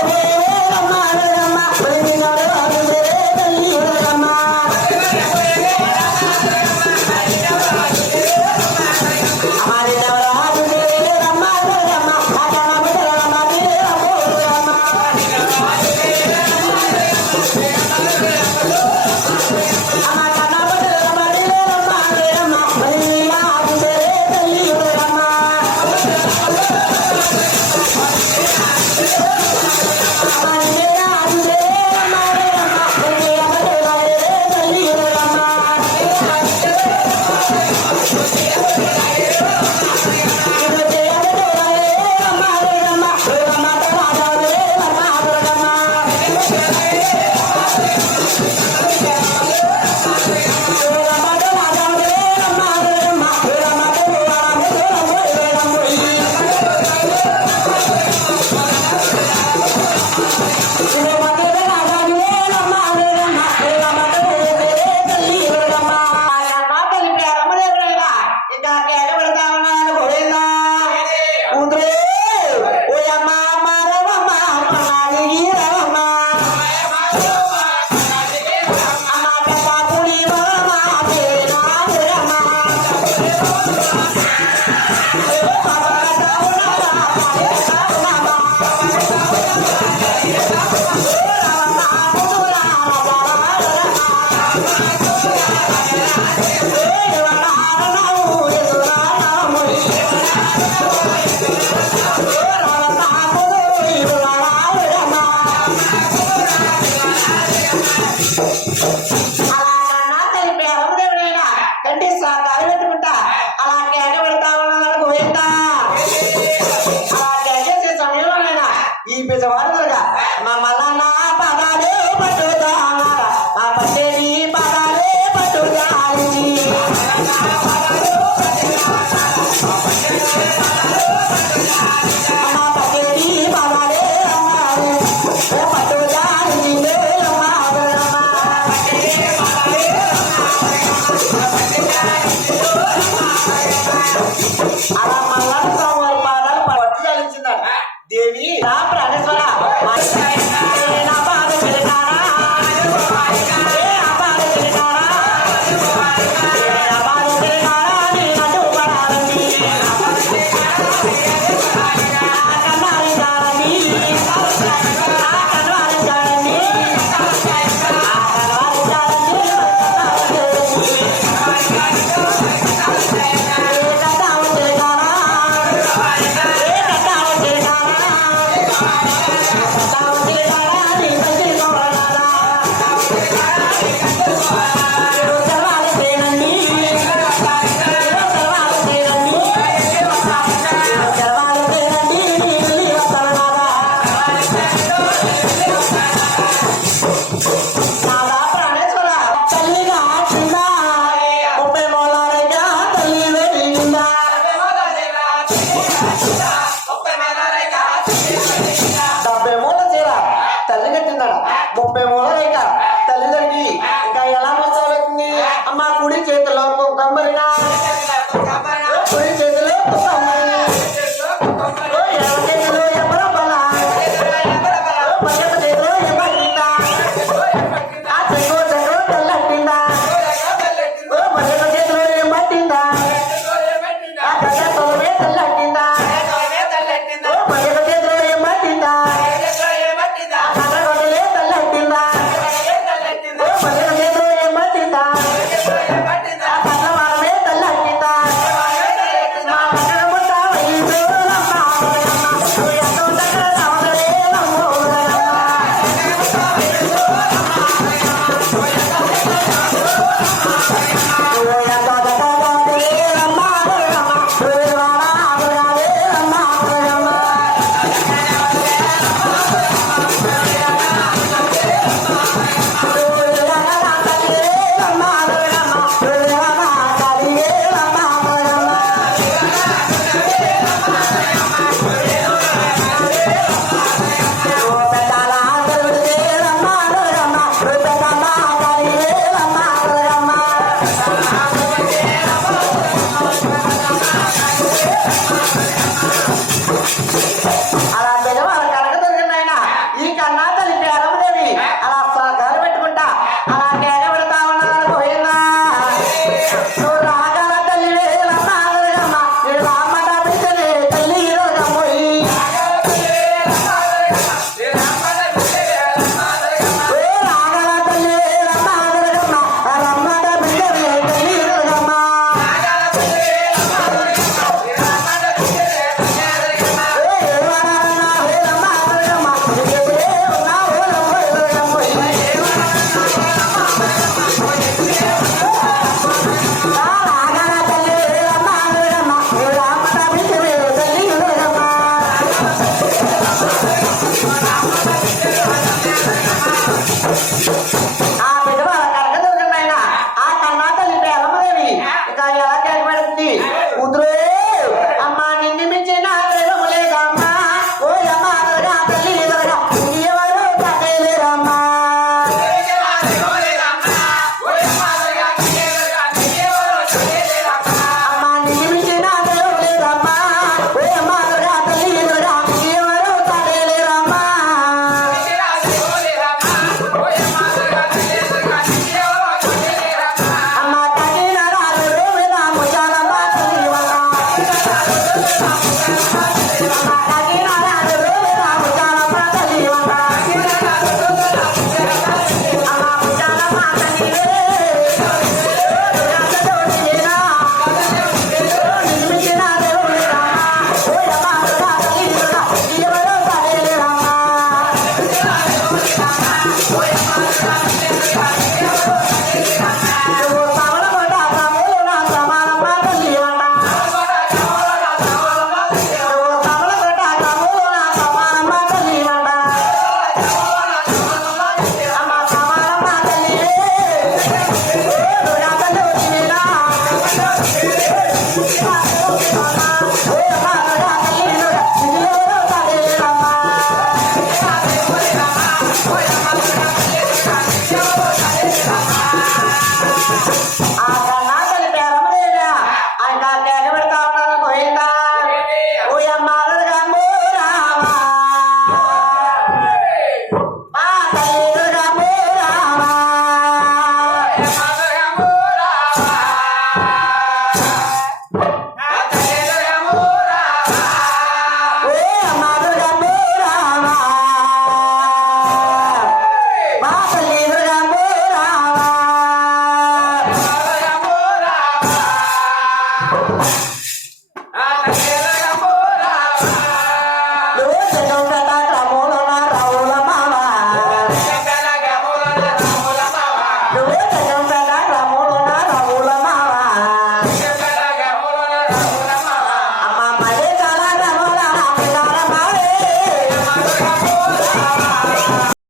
Bravo! అలా ఏ Tambal.